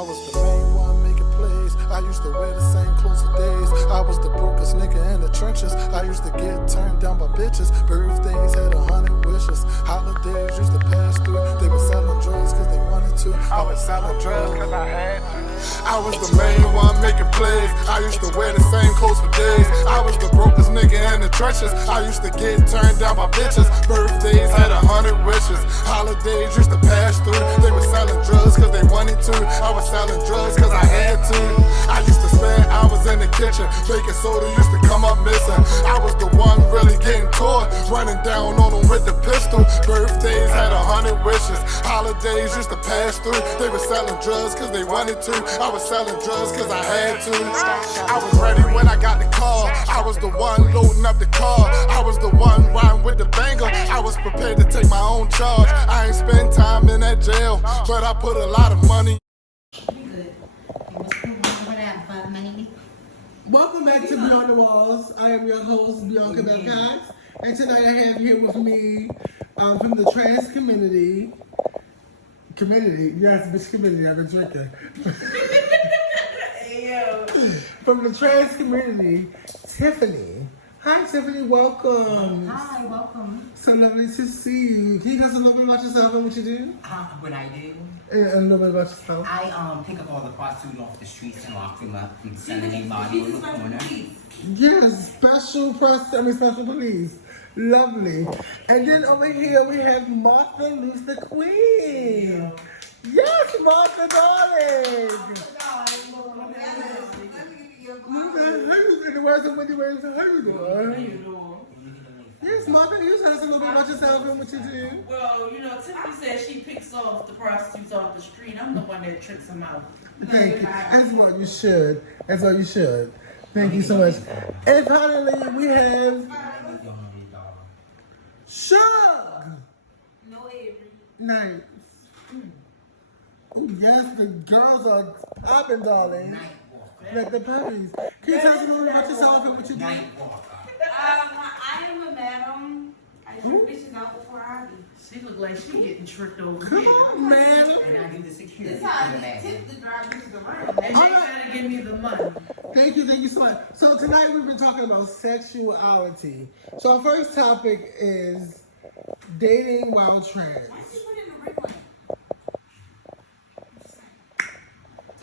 I was the main one making plays. I used to wear the same clothes for days. I was the brokest nigga in the trenches. I used to get turned down by bitches. Birthdays had 100 wishes. Holidays used to pass through. They were selling drugs cause they wanted to. I was selling drugs cause I had to. I was the main one making plays. I used to wear the same clothes for days. I was the brokest nigga in the trenches. I used to get turned down by bitches. Birthdays had 100 wishes. Holidays used to pass through. They were selling drugs cause they wanted to. I was selling drugs cause I had to. I used to spend hours in the kitchen. Baking soda used to come up missing. I was the one really getting taught. Running down on them with the pistol. Birthdays had 100 wishes. Holidays used to pass through. They were selling drugs cause they wanted to. I was selling drugs cause I had to. I was ready when I got the call. I was the one loading up the car. I was the one riding with the banger. I was prepared to take my own charge. I ain't spend time in that jail, but I put a lot of money. Welcome back to Beyond the Walls. I am your host, Beyonca Babcocks. And tonight I have here with me from the trans community. Yes, bitch community, I've been drinking. From the trans community, Tiffany. Hi, Tiffany, welcome. Hi, welcome. So lovely to see you. Can you tell us a little bit about yourself and what you do? What I do? And a little bit about yourself. I pick up all the prostitutes off the streets and lock them up and send their body in the corner. Yes, special police. Lovely. And then over here we have Martha Luce the Queen. Yes, Martha, darling. In the words of Wendy Williams, how you doing? Yes, Martha, can you tell us a little bit about yourself and what you do? Well, Tiffany said she picks off the prostitutes off the street. I'm the one that tricks them out. Thank you. As well you should. As well you should. Thank you so much. And finally, we have Shug. No, Avery. Nice. Oh, yes, the girls are popping, darling. Like the puppies. Can you tell us a little bit about yourself and what you do? I am a madam. I trick bitches out before I be. She look like she getting tricked over Come here. on, man. And I do the security. This is how I tip the drive bitches around. And they gotta give me the money. Thank you so much. So tonight we've been talking about sexuality. So our first topic is dating while trans. Why did you put it in the ring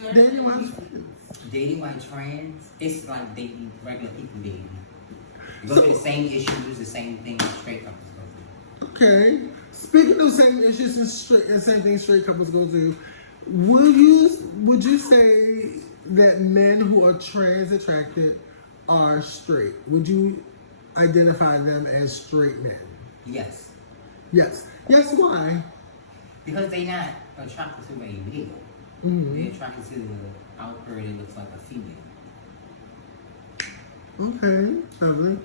light? Dating while trans. Dating while trans, it's like dating regular people dating. You go through the same issues, the same thing straight couples go through. Okay. Speaking of same issues and same thing straight couples go through, would you say that men who are trans attracted are straight? Would you identify them as straight men? Yes. Yes. Yes, why? Because they're not attracted to a male. Mm-hmm. They're attracted to the outward that looks like a female. Okay, lovely.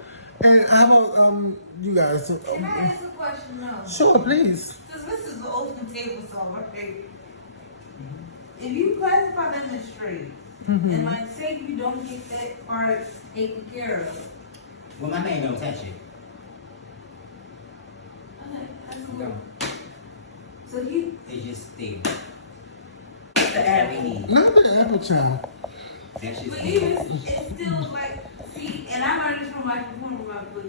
And how about you guys? Can I ask a question now? Sure, please. Because this is an open table song, okay? If you classify them as straight, and like say you don't get that part taken care of. Well, my man don't touch it. Okay, that's cool. No. So you It's just there. The That's what we need. Not the apple child. That's just but even it's still like see, and I learned this from my performer with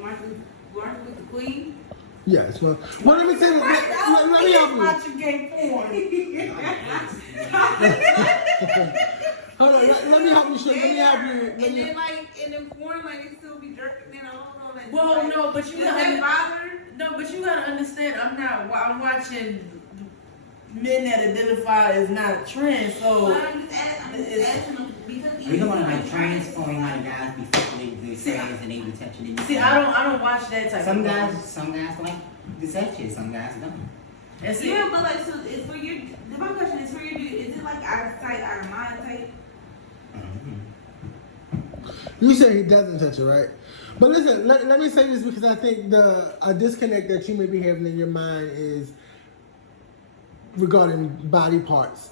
Martha with the Queen. Yes, well let me say let me help you. Watching gay porn. Hold on, let me help you, Shug. Let me help you. And then like in the porn, like they still be jerking. Then I don't know. Like, Well, like, no, but you does that bother? No, but you gotta understand. I'm watching men that identify as not trans. So But I'm just asking them because we don't want to like transform like guys before they do trans and they be touching it. see, I don't watch that type. Some of guys like the section, some guys don't. And see, yeah, but like so it's for your. My question is for your dude. Is it like out of sight, out of mind type? You say he doesn't touch it, right? But listen, let me say this because I think a disconnect that you may be having in your mind is regarding body parts.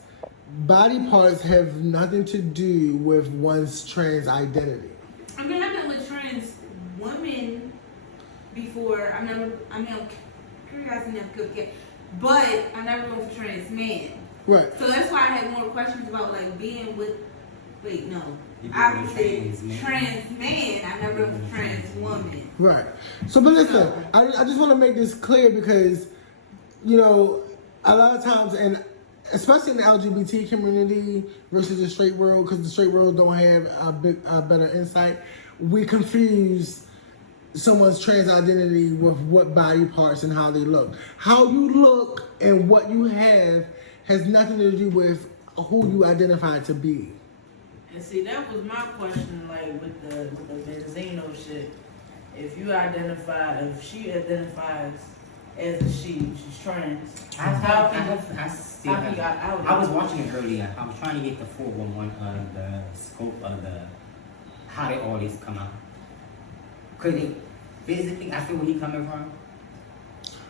Body parts have nothing to do with one's trans identity. I mean, I've been with trans women before. I'm curious enough to get, but I never went for trans men. Right. So that's why I had more questions about like being with. Wait, no. You I being would say trans man. trans man. I never trans woman. Right. So, but listen, I just want to make this clear because, you know, a lot of times, and especially in the LGBT community versus the straight world, because the straight world don't have a better insight, we confuse someone's trans identity with what body parts and how they look. How you look and what you have has nothing to do with who you identify to be. And see, that was my question, like with the Benzino shit. If you identify, if she identifies as a she's trans. I was watching it earlier. I was trying to get the 411 of the scope of how they all these come out. Cause it physically, I feel where he coming from.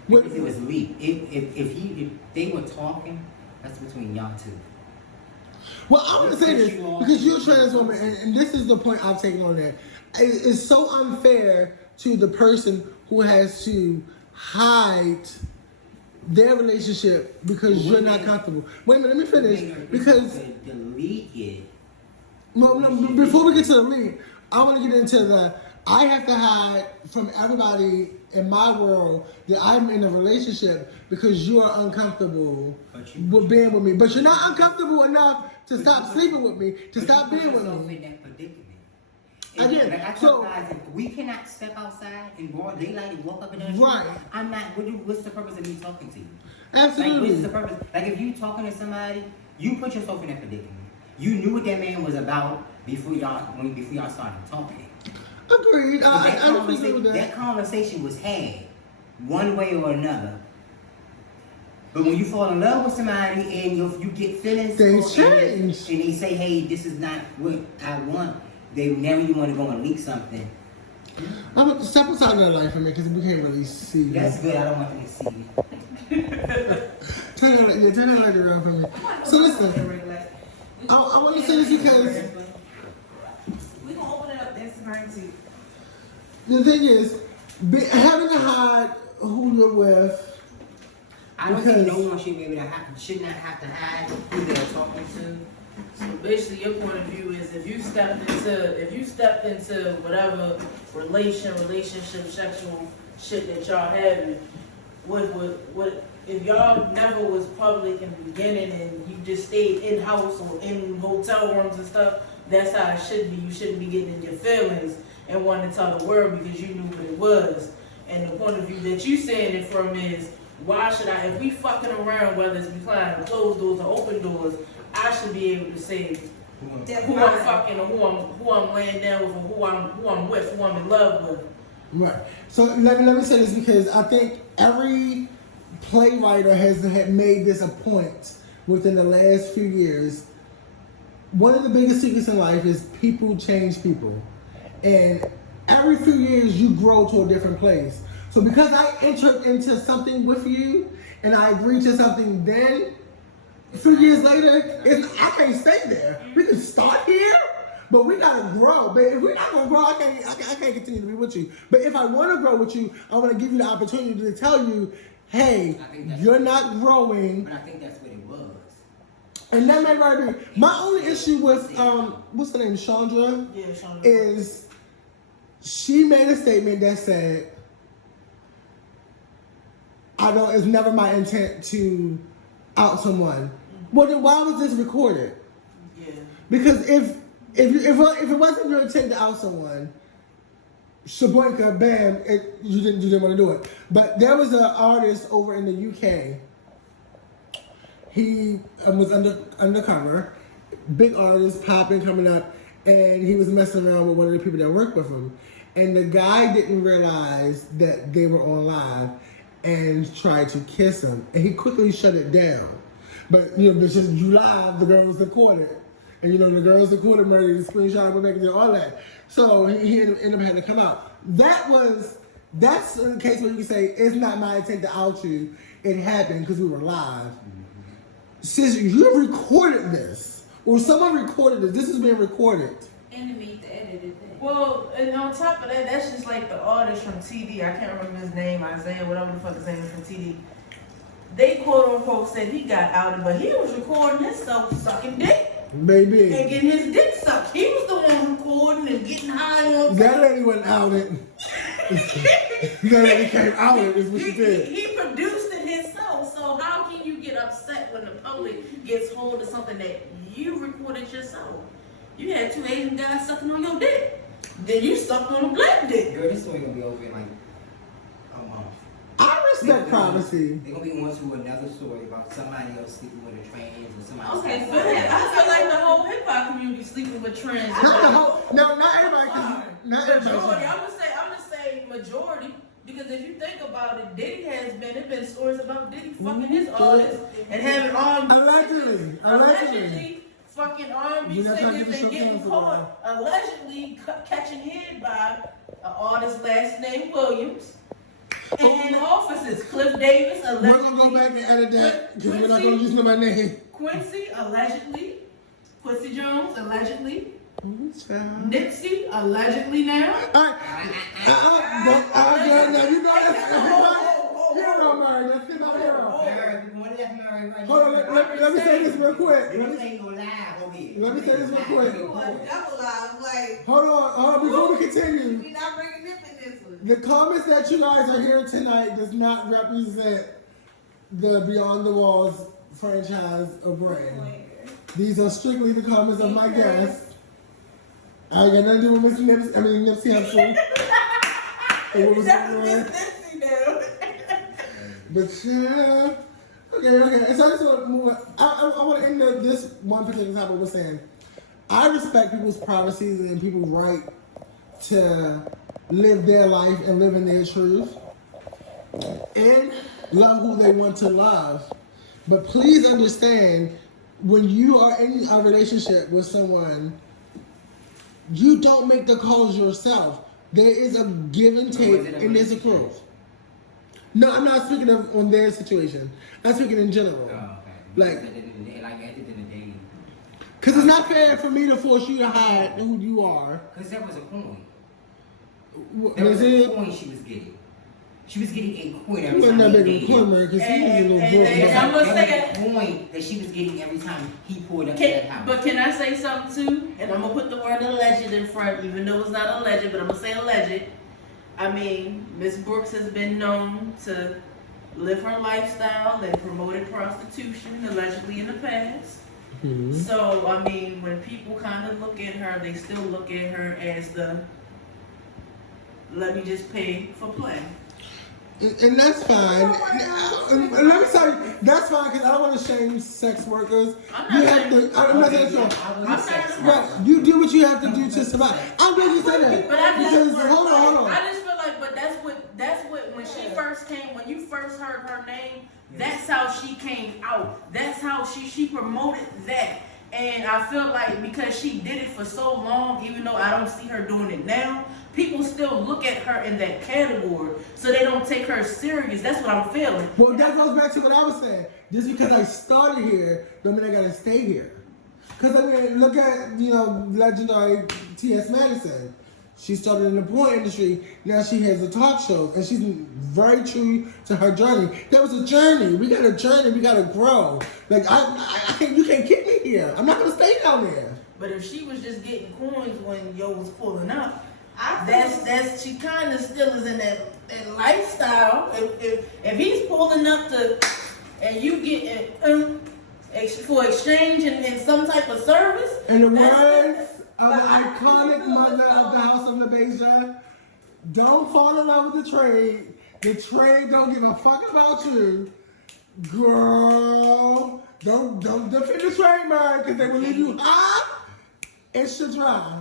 Because it was leaked. If they were talking, that's between y'all two. Well, I want to say this because you're a trans woman, and this is the point I've taken on that. It's so unfair to the person who has to hide their relationship because you're not comfortable. Wait a minute, let me finish. Because the leak it. Well, before we get to the leak, I want to get into I have to hide from everybody in my world that I'm in a relationship because you're uncomfortable with being with me. But you're not uncomfortable enough to stop sleeping with me, to stop being with me. In that predicament. Again, like I so guys, if we cannot step outside in broad daylight and walk up in the street, right. I'm not. What's the purpose of me talking to you? Absolutely. Like, what's the purpose? Like, if you talking to somebody, you put yourself in that predicament. You knew what that man was about before y'all started talking. Agreed. I don't agree with that. That conversation was had one way or another. But when you fall in love with somebody and you get feelings, things change. And they say, "Hey, this is not what I want." Now you want to go and leak something. I'm going to step aside of that life for me because we can't really see you. That's good. I don't want them to see you. Turn that light around for me. So listen, I want to say this because We're gonna open it up Instagram too. the thing is, having to hide who you're with. I don't think no one should be able to should not have to hide who they're talking to. So basically, your point of view is if you stepped into whatever relationship, sexual shit that y'all having, what if y'all never was public in the beginning and you just stayed in house or in hotel rooms and stuff, that's how it should be. You shouldn't be getting in your feelings and wanting to tell the world because you knew what it was. And the point of view that you saying it from is, why should I, if we fucking around, whether it's behind closed doors or open doors, I should be able to say who I'm fucking or who I'm laying down with or who I'm with, who I'm in love with. Right. So let me say this because I think every playwright has made this a point within the last few years. One of the biggest secrets in life is people change people. And every few years you grow to a different place. So because I entered into something with you and I agreed to something then, a few years later, I can't stay there. We can start here, but we gotta grow. But if we're not gonna grow, I can't continue to be with you. But if I want to grow with you, I want to give you the opportunity to tell you, hey, you're not growing. But I think that's what it was. And that may right be. My only issue with what's her name, Chandra, is she made a statement that said, it's never my intent to out someone. Well, then why was this recorded? Yeah. Because if it wasn't your intent to out someone, Shabonka, bam, you didn't want to do it. But there was an artist over in the UK. He was undercover, big artist, popping, coming up, and he was messing around with one of the people that worked with him. And the guy didn't realize that they were on live and tried to kiss him. And he quickly shut it down. But, bitches, you live, the girls recorded. And, the girls recorded murder, the screenshot, went back and did all that. So he ended up having to come out. That's a case where you can say, it's not my intent to out you. It happened because we were live. Since you recorded this, or someone recorded this is being recorded. And to meet the edited thing. Well, and on top of that, that's just like the artist from TD. I can't remember his name, Isaiah, whatever the fuck his name is from TD. they quote unquote said he got outed, but he was recording himself sucking dick Baby. and getting his dick sucked. He was the one recording and getting high on. That lady went outed. That lady came outed is what she did. He produced it himself, so how can you get upset when the public gets hold of something that you recorded yourself? You had 2 Asian guys sucking on your dick. Then you sucked on a black dick. Girl, this story gonna be over in like a month. I respect privacy. They're gonna be on to another story about somebody else sleeping with a trans or somebody Okay, else. but I feel like the whole hip hop community sleeping with trans. No, not everybody. 'Cause not Majority, everybody. I'm gonna say majority, because if you think about it, Diddy has been stories about Diddy fucking his artists and having R&B allegedly fucking R&B We're not trying to singers get and the getting show caught allegedly catching head by an artist last name Williams. And in offices, Cliff Davis We're allegedly. gonna go back and edit that because we're not gonna use nobody's name. Quincy allegedly. Quincy Jones allegedly. Ooh, child. Nipsey allegedly now. Alright. Now you got it. You don't know, Mary. Let's get my hair off. Hold on, let me say this real quick. Let me say this real quick. You a double live, like, Hold on, before we continue. we not bringing this in this one. The comments that you guys are hearing tonight does not represent the Beyond the Walls franchise or brand. These are strictly the comments of my guests. I got nothing to do with Nipsey Hussle. Or what was That's going on. Nipsey now. But yeah, okay. So I just want to move on. I want to end this one particular topic with saying, I respect people's privacies and people's right to live their life and live in their truth and love who they want to love. But please understand, when you are in a relationship with someone, you don't make the calls yourself. There is a give and take and there's a proof. No, I'm not speaking of on their situation. I'm speaking in general. Oh, okay. Like, at the end of the day. because it's not fair for me to force you to hide who you are. Because that was a coin. What That was is a it? coin she was getting. She was getting a coin You every wasn't time that he big of a dated. corner because he was a little And boy. I'm gonna say That was a coin that she was getting every time he pulled up to that house. But can I say something too? And I'm gonna put the word alleged in front, even though it's not alleged, but I'm gonna say alleged. I mean, Miss Brooks has been known to live her lifestyle and promoted prostitution allegedly in the past. Mhm. So I mean, when people kind of look at her, they still look at her as the let me just pay for play. And that's fine. And let me tell you, that's fine because I don't want to shame sex workers. You have to. I'm not saying so. I was a sex Right, worker. you do what you have to do to survive. I'm glad you said that But I just because feel hold like, on. I just feel like, but that's what when she first came, when you first heard her name, that's how she came out. That's how she promoted that. And I feel like because she did it for so long, even though I don't see her doing it now, people still look at her in that category, so they don't take her serious. That's what I'm feeling. Well, that goes back to what I was saying. Just because I started here, don't mean I gotta stay here. Because I mean, look at legendary T.S. Madison. She started in the porn industry. Now she has a talk show, and she's very true to her journey. That was a journey. We got a journey. We got to grow. Like I can't. You can't keep me here. I'm not gonna stay down there. But if she was just getting coins when yo was pulling up, I that's she kind of still is in that lifestyle. If he's pulling up to and you get for exchange and some type of service, In the that's- words of the iconic mother of the House of LaBeija, don't fall in love with the trade. The trade don't give a fuck about you. Girl, don't defend the trade, man, because they will leave you high and shit dry.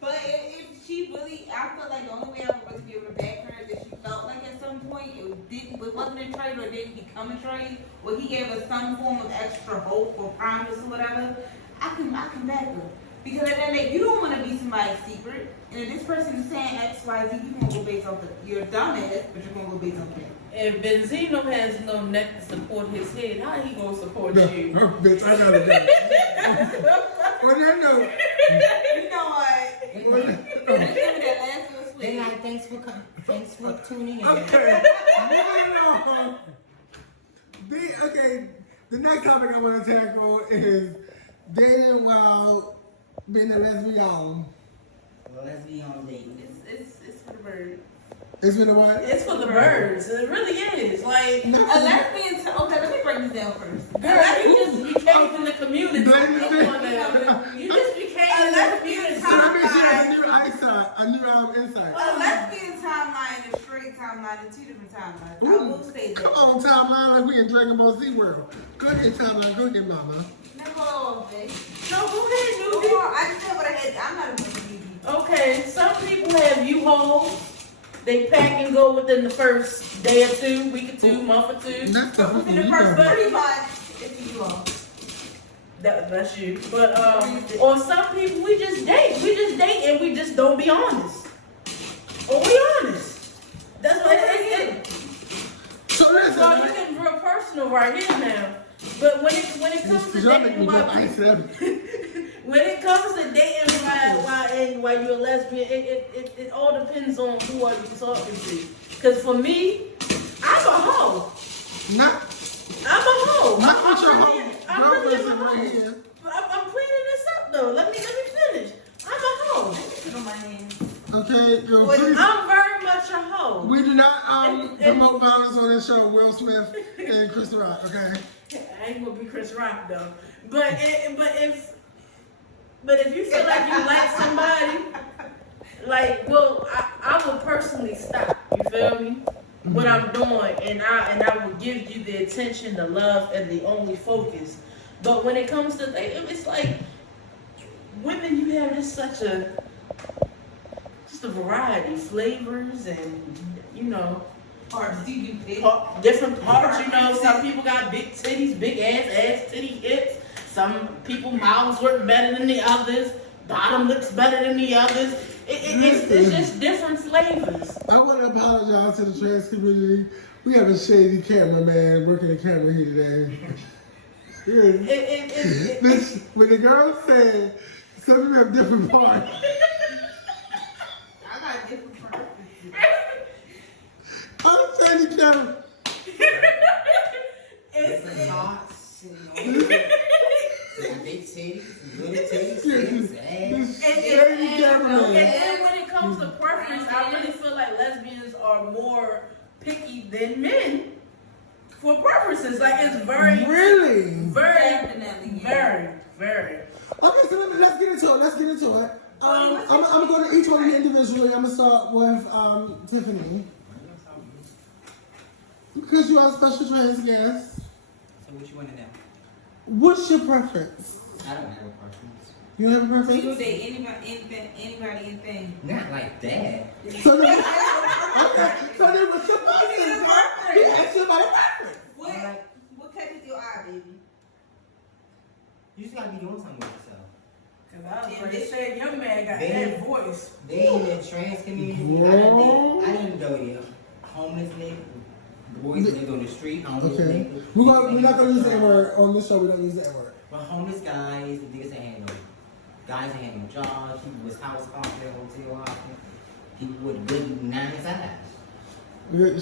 But if she really, I feel like the only way I would really be able to back her is if she felt like at some point it wasn't a trade or didn't become a trade, or he gave her some form of extra hope or promise or whatever, I can back her. Because at the end of the day, you don't want to be somebody's secret. And if this person is saying X, Y, Z, you're going to go based off you're a dumbass, but you're going to go based on that. If Benzino has no neck to support his head, how he gonna support No, you? bitch, I gotta go. On that note, You know what? Good on night. that Give note, me that last little Good sweet. night. Thanks for tuning in. okay, moving on. The next topic I want to tackle is dating while being a lesbian. Lesbian dating. It's for the birds. It's been a while. It's for the birds. It really is. Like, A lesbian, okay, let me break this down first. girl, you just became from the community. Blame Come it. on now. You just became in the community. So that means she has a new eyesight, a new insight. A lesbian timeline and a straight timeline are two different timelines. I will say that. Come on, timeline, like we in Dragon Ball Z world. Go ahead, timeline. Go ahead, mama. Now go on, babe. No, go ahead, Come newbie. on, I just said what I had. I'm not a newbie. Okay, some people have U-Hauls. They pack and go within the first day or two, week or two, month or two. That's the Within the first 30 months, if you are. That's you. But or some people we just date. We just date and we just don't be honest. Or we honest. That's what it is. So So you're listen. getting real personal right here now. But when it comes to Y'all make me dating go while ice everything. when it comes to dating while you're a lesbian, it all depends on who are you talking to. Cause for me, I'm a hoe. Not I'm a hoe. with your I'm really whole girlfriend a right hoe. here. But I'm cleaning this up though. Let me finish. I'm a hoe. Put on my hands. Okay, yo, Wait, please. I'm very much a hoe. We do not And- promote violence on this show. Will Smith and Chris Rock. Okay. I ain't gonna be Chris Rock though. But if you feel like you like somebody, like, well, I will personally stop. You feel me? What I'm doing, and I will give you the attention, the love, and the only focus. But when it comes to it's like women, you have just a variety, flavors, and Parts you do pick. different parts. Some people got big titties, big ass titty hips. Some people mouths work better than the others. Bottom looks better than the others. It's just different flavors. I want to apologize to the trans community. We have a shady cameraman working the camera here today. When the girl said some people have different parts. I got different preferences. I'm saying the camera. Different parts. Big titties, little titties, titties, ass. Shady cameraman. And then when it comes to preference, I really feel like lesbians are more picky than men for preferences. Like it's very, Really? very, Definitely, yeah. very. Okay, so let's get into it. I'm going to each one of you individually. I'm going to start with Tiffany. Because you are a special trans guest. So what you want to know? What's your preference? I don't have a preference. You have a So preference? you say anybody, anything. Not like that. So then what's your preference? He asked you about a preference. What catches your eye, baby? You just gotta be doing something with yourself. Cause I was already saying your man got They- that voice. They in the trans community. I didn't go there. Homeless niggas, boys niggas on the street, homeless Okay. niggas. We're not going to use the N-word. On this show, we don't use the N-word. But homeless guys, the niggas ain't had no guys ain't had no jobs. People was house hopping, hotel hopping. People with good 9 to 5.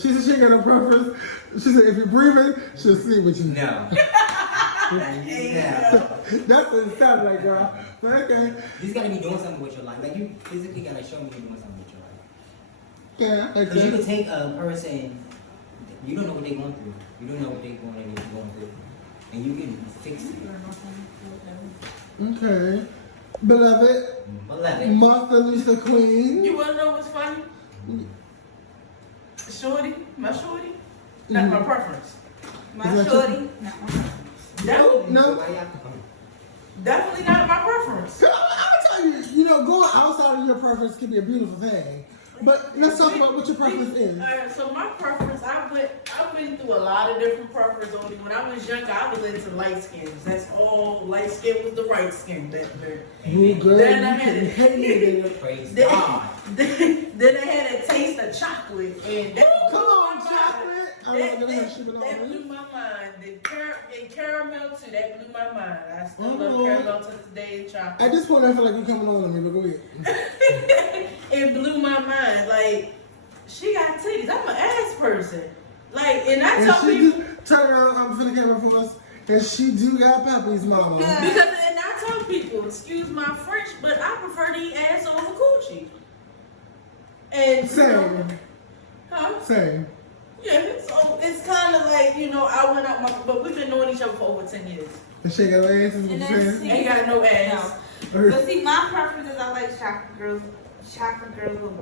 She said she ain't got no preference. She said if you're breathing, she'll see what you No. No. That's what it sounds like, girl. But okay. You just gotta be doing something with your life. Like you physically gotta show me you're doing something with your life. Yeah, Because you okay. could take a person, you don't know what they're going through. You don't know what they're going through. And you can fix it. Okay. Beloved, Beloved. Martha Lisa Queen. You wanna know what's funny? Shorty, my shorty, not my preference. My Is that shorty. Definitely, No. definitely not my preference. I'm gonna tell you, going outside of your preference can be a beautiful thing. But let's talk about what your preference is. So my preference, I went through a lot of different preferences. Only when I was younger, I was into light skins. That's all. Light skin was the right skin back then. You girl, Then you I had can it. hate me. Praise Then, God. then I had a taste of chocolate, and that Come blew on, my chocolate. mind. I'm not gonna have sugar on That me. blew my mind. And caramel too. That blew my mind. I still love Oh. caramel to this day and chocolate. At this point, I feel like you're coming on to me, but go ahead. It blew my mind. Like, she got titties. I'm an ass person. Like, and I tell people, turn around, I'm finna camera for us. And she do got puppies, mama. Because, and I tell people, excuse my French, but I prefer to eat ass over coochie. And, Same. Huh? Same. Yeah, so it's kind of like, I went out but we've been knowing each other for over 10 years. And she got her ass, is what And you then saying? Ain't got no ass. No. But see, my preference is I like chocolate girls with,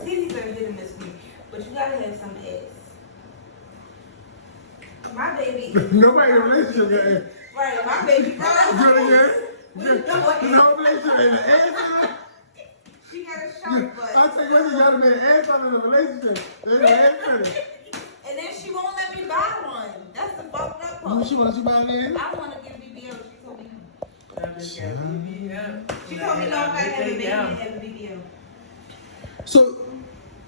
titties are hit and miss me, but you gotta have some ass. My baby is... Nobody in a relationship got ass. Right, my baby Good again. No relationship ain't an ass. She got a sharp butt. I think you gotta be an ass out in a relationship. There's an ass credit. And then she won't let me buy one. That's the fucked up part. She wants you buy an ass? I want to get a BBL. She told me no. She told me no, I gotta have a baby and have a BBL. So,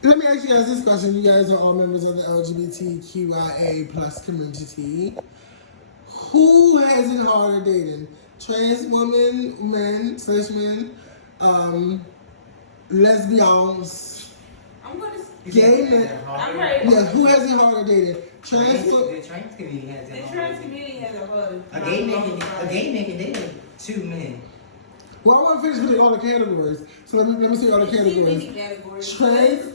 let me ask you guys this question. You guys are all members of the LGBTQIA plus community. Who has it harder dating? Trans women, men, cis men, lesbians, I'm gonna... gay men. I'm ready. Yeah, who has it harder dating? Trans women. The trans community has The it. trans community has a hard. A gay man can date 2 men. Well, I want to finish with all the categories. So let me see all the categories. Trans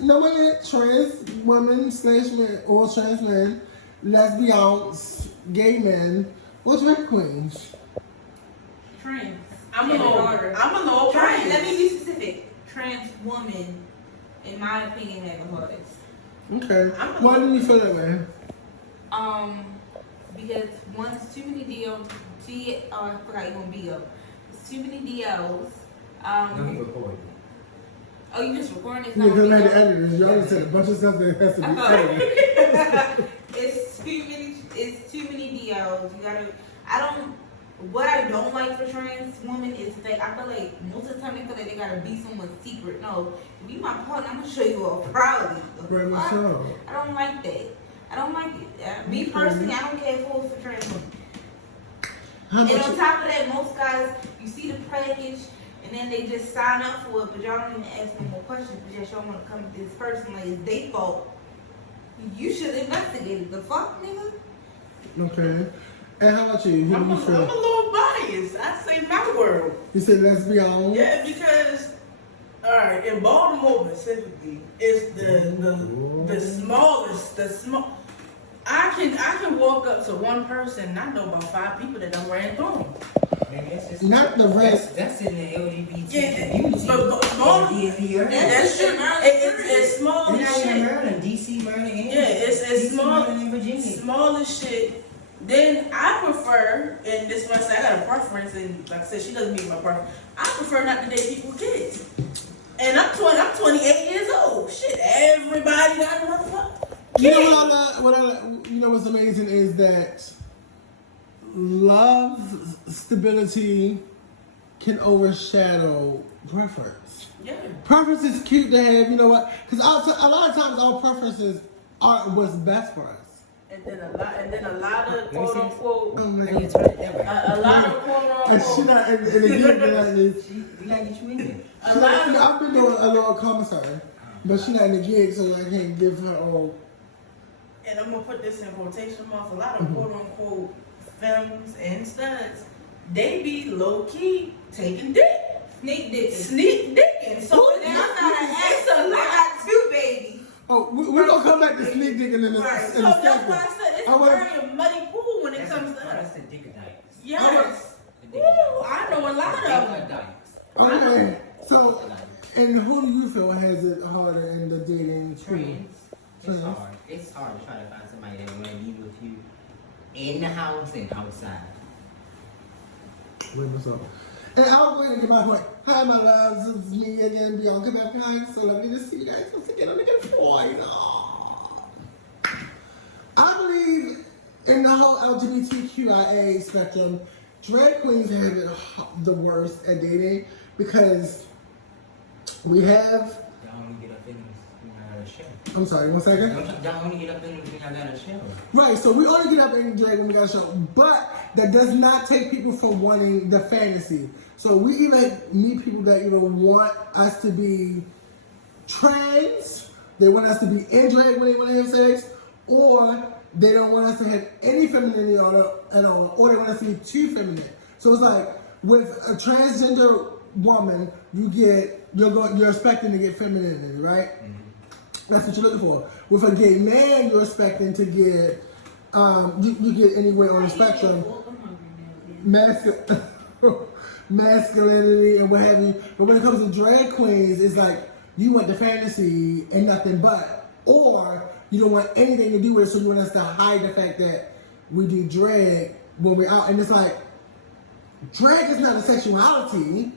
women slash men or trans men, lesbians, gay men, or drag queens. Trans. I'm a little Trans. Let trans. me be specific. Trans woman, in my opinion, have the hardest. Okay. Why do you feel that way? Because one, it's too many DLs. I forgot you want BO. It's too many DLs. No, he recorded. Oh, you just recording it? Yeah, because I had the editors. Y'all just said a bunch of stuff that has to be edited. It's too many DLs. You gotta. What I don't like for trans women is that I feel like most of the time they feel like they gotta be someone's secret. No, if you my partner, I'm gonna show you all proudly. Very much so. I don't like that. I don't like it. Me personally, I don't care for trans women. And on top of that, most guys, you see the package, and then they just sign up for it, but y'all don't even ask no more questions. But just y'all want to come to this person like it's their fault. You should investigate it. The fuck, nigga? Okay. And how about you? Who I'm do a you feel? little biased. I say my word. You said lesbian? Yeah, because alright, in Baltimore specifically, it's the smallest, I can walk up to one person and I know about 5 people that done ran through. Not the rest. That's in the LGBT Yeah, community. but small. That's true. It's small It's as not in shit. Maryland, DC, Maryland, and Yeah, it's DC, small, Maryland, and Virginia. small as shit. Then I prefer, and this one I got a preference, and like I said, she doesn't meet my preference. I prefer not to date people with kids. And I'm 28 years old. Shit, everybody got a motherfucker. You know what I love? You know what's amazing is that love stability can overshadow preference. Yeah. Preference is cute to have, you know what? Because a lot of times our preferences are what's best for us. And then a lot of quote unquote, Oh my And you God. turn it that way. a lot of quote And she unquote, not, and again, like this. We gotta get you in there. a lot of, I've been doing a little commissary, but she not in the gig, so I can't give her all. and I'm gonna put this in quotation marks, a lot of quote unquote femmes and studs, they be low key taking dick. Sneak dicking. Sneak dicking. So Then I gotta ask it's a I lot. got 2 babies. Oh, we're gonna come back to sneak digging in Right. the So that's second. why I said it's I wanna- very a muddy pool when it comes to That's us. the dickadites. Yes. The Ooh, I know a lot of them. dickadites. Okay, so, and who do you feel has it harder in the dating pool? It's hard. It's hard to try to find somebody that want to be with you in the house and outside. Wait, what's up? And I'll go ahead and get my point. Hi, my loves. It's me again, Beyonca Babcocks. So lovely to see you guys once again on the good point. I believe in the whole LGBTQIA spectrum, drag queens have it the worst at dating because we have. Y'all only get up in when y'all got a show. I'm sorry, 1 second. Y'all only get up in when y'all got a show. Right, so we only get up and drag when we got a show, but that does not take people from wanting the fantasy. So we even meet people that either want us to be trans, they want us to be in drag when they want to have sex, or they don't want us to have any femininity at all, or they want us to be too feminine. So it's like with a transgender woman, you're expecting to get femininity, right? That's what you're looking for. With a gay man, you're expecting to get you get anywhere on the spectrum, masculinity and what have you. But when it comes to drag queens, it's like you want the fantasy and nothing but, or you don't want anything to do with it, so you want us to hide the fact that we do drag when we're out. And it's like, drag is not a sexuality.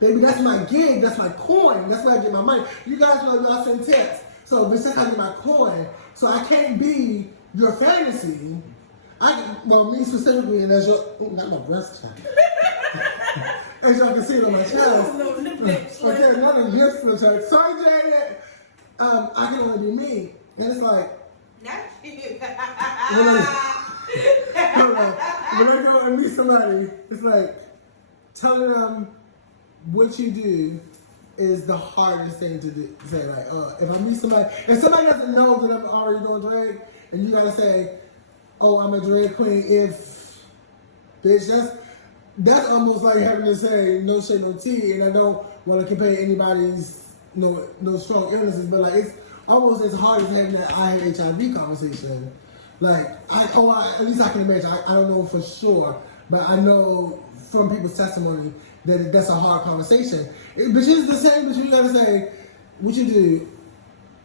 Baby, that's my gig, that's my coin, that's where I get my money. You guys know y'all send tips. So this is how I get my coin. So I can't be your fantasy. Me specifically, and as your, not my breast check. As y'all can see it on my chest. Okay, another gift for the check. Sorry, Janet. I can only be me. And it's like, Not you. when I go and meet somebody, it's like telling them what you do is the hardest thing to do. Say like, if I meet somebody, if somebody doesn't know that I'm already doing drag, and you gotta say, "Oh, I'm a drag queen," that's almost like having to say no shade, no tea, and I don't want to compare anybody's no strong illnesses, but like it's almost as hard as having that I have HIV conversation. Like at least I can imagine. I don't know for sure, but I know from people's testimony that that's a hard conversation. But it's the same, but you gotta say what you do.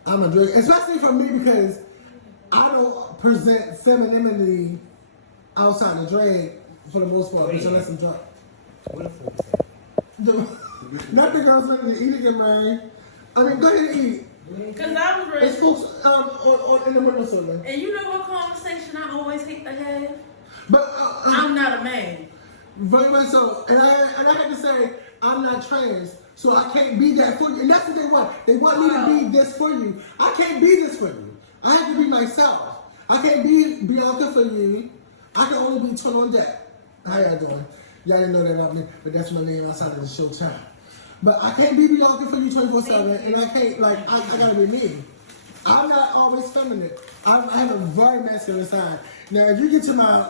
I'm a drag, especially for me because I don't present femininity outside the drag for the most part, unless I'm drunk. Not the girls ready to eat again, man. I mean, go ahead and eat. Cause I was ready. It's folks in the window soda. And you know what conversation I always hate to have? But I'm not a man. Very much so, and I had to say I'm not trans, so I can't be that for you. And that's what they want. They want me to be this for you. I can't be this for you. I have to be myself. I can't be Beyonca for you. I can only be Turn on Deck. How y'all doing? Y'all didn't know that about me, but that's my name outside of the show time. But I can't be Beyonca for you 24/7, and I can't I gotta be me. I'm not always feminine. I have a very masculine side. Now, if you get to my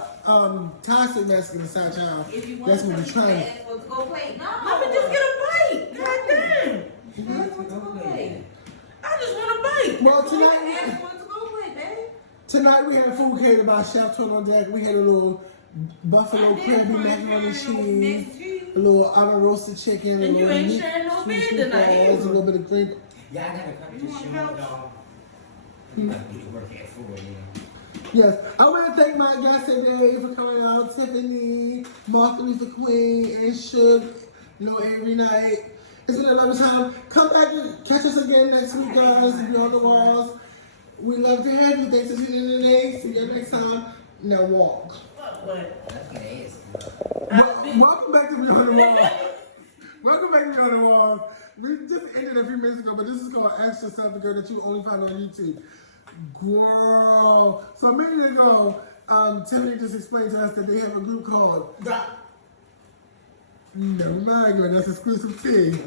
toxic masculine side, child, If you want that's to what you're trying. to go play, no. Let me just get a bite. God damn. Ask what to go play. I just want a bite. Well, Ask what to go play, babe. tonight we had food catered by Chef Turn on Deck. We had a little buffalo crispy macaroni and cheese, a little oven roasted chicken, And a you little ain't meat, sharing no sweet bed tonight, balls, a either. little bit of green. Yeah, I gotta cut this shit out, dog. You gotta be to work at 4 a.m. Yes, I want to thank my guests today for coming out. Tiffany, Martha Luther Queen, and Should, every night. It's been a lovely time. Come back and catch us again next week, guys. Beyond the Walls. We love to have you. Thanks for tuning in today. See you next time. Now walk. Okay, Welcome back to Beyond the Walls. Welcome back to Beyond the Walls. We just ended a few minutes ago, but this is called Extra Stuff, the girl that you only find on YouTube. Girl. So a minute ago, Tiffany just explained to us that they have a group called Never mind, girl, that's exclusive tea.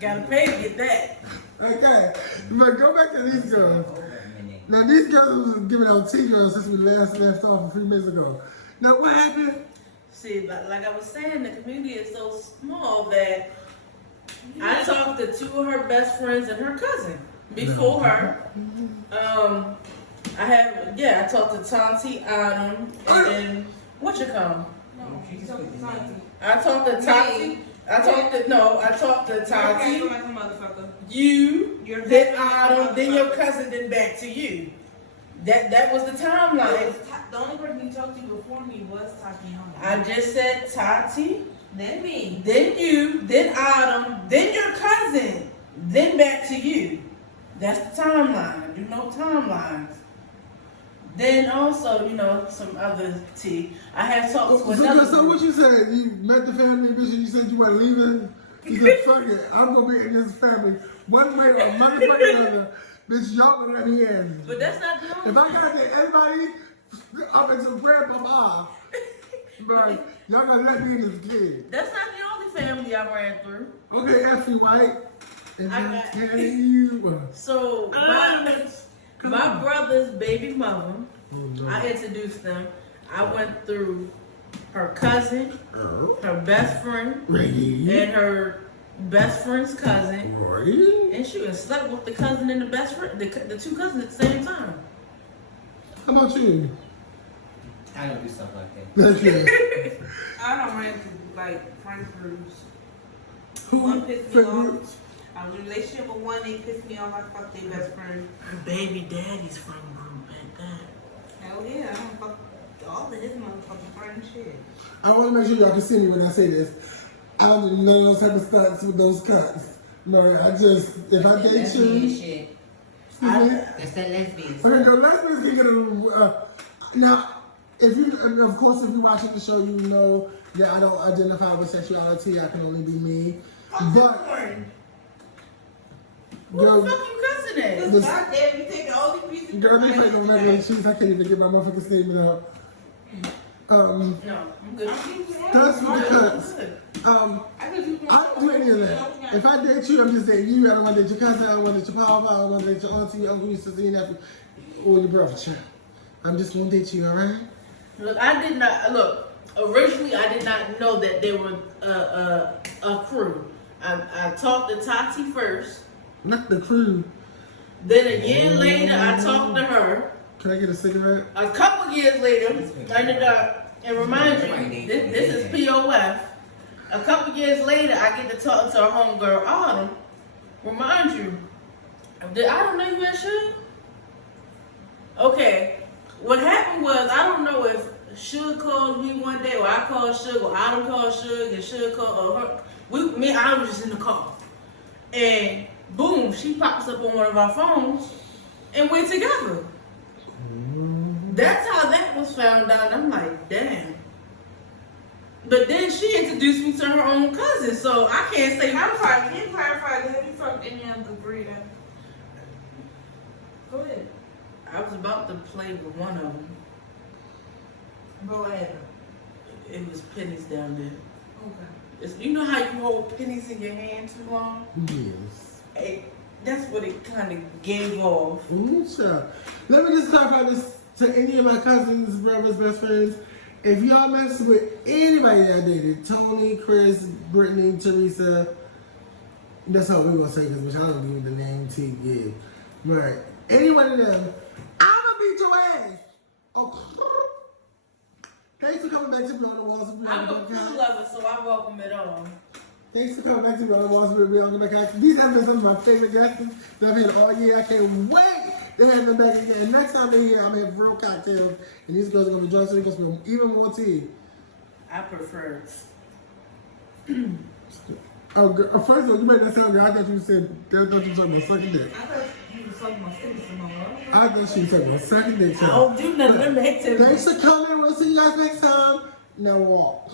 Gotta pay to get that. Okay, but go back to these girls. Now these girls was giving out tea girls since we left off a few minutes ago. Now what happened? See, like I was saying, the community is so small that I talked to 2 of her best friends and her cousin before her. I talked to Tonti Adam and then what you call? No, she's talking to Santi. I talked to Tati. I talked to Tati. You're like a motherfucker. You, You're then like a Adam, then your motherfucker. cousin, then back to you. That was the timeline. The only person you talked to before me was Tatiana. I just said Tati, Then me. then you, then Adam, then your cousin, then back to you. That's the timeline. I do no timelines. Then also, some other tea. I have talked to another. So what you said? You met the family, bitch, and you said you weren't leaving? You said, fuck it, I'm gonna be in this family. One way or motherfucking another. Bitch, y'all gonna let me in. But that's not the only If I gotta get everybody up into grandpa, but y'all gonna let me in this kid. That's not the only family I ran through. Okay, F you, White. And I then got- Tanny, you. So My brother's baby mother, Oh, no. I introduced them. I went through her cousin, her best friend, Ready? and her best friend's cousin. Right? And she was slept with the cousin and the best friend, the two cousins at the same time. How about you? I don't do stuff like that. That's you. I don't run into like friend groups. Who? One pissed me Friend off. groups? I was in a relationship with one, they pissed me off. I fucked their best friend. Her baby daddy's from group at that. Hell yeah, I don't fuck all of his motherfucking friends shit. I want to make sure y'all can see me when I say this. I don't do none of those type of stunts with those cuts. No, I just, if I date Lesbian you, shit. excuse me? That's that lesbian Okay, stuff. go lesbians can get a, now, if you, and of course, if you're watching the show, you know that I don't identify with sexuality. I can only be me. But, Who the girl, fuck you cousin is? This- Goddamn, you take the only reason. girl, they fight on regular cheese. I can't even get my motherfucking statement out. No, I'm good. That's for the cuts. I I don't do any of that. If I date you, I'm just dating you. I don't want to date your cousin. I don't want to date your papa. I don't want to date your auntie, your uncle, your sister, your nephew, or your brother. Child. I'm just gonna date you, all right? Look, I did not look. Originally, I did not know that they were a crew. I talked to Tati first. Not the crew. Then a year later, I talked to her. Can I get a cigarette? A couple years later, I ended up, and remind you, this is POF. A couple years later, I get to talk to her homegirl, Autumn. Remind you, I don't know you at Suge? Okay, what happened was, I don't know if Suge called me one day, or I called Suge, or Autumn called Suge, and Suge called her. Me and I was just in the car. And boom, she pops up on one of our phones, and we're together. That's how that was found out. I'm like, damn. But then she introduced me to her own cousin, so I can't say. I'm sorry, can you clarify? Have you fucked any other breeder? Go ahead. I was about to play with one of them. Go ahead. It was pennies down there. Okay. You know how you hold pennies in your hand too long? Yes. Hey, that's what it kind of gave off. Ooh, child. Let me just clarify this to any of my cousins, brothers, best friends. If y'all mess with anybody that I dated, Tony, Chris, Brittany, Teresa, that's all we gonna say because I don't give you the name to give. Right. Any one of them, I'ma beat your ass. Oh. Thanks for coming back to Beyond the Walls of I'm Beyond a the cool Podcast. lover, so I welcome it all. Thanks for coming back to Beyond the Walls of Beyond the Podcast. These have been some of my favorite guests that I've had all year. I can't wait to have them back again. Next time they're here, I'm gonna have real cocktails, and these girls are gonna be drunk, so they're gonna spill even more tea. I prefer. Oh, girl, first of all, you made that sound good. I thought you said, I thought you were talking about sucking dick. I thought you was talking about citizen on what? I thought she was talking about sucking dick. I don't do none of them activities. Thanks for coming. We'll see you guys next time. Now walk.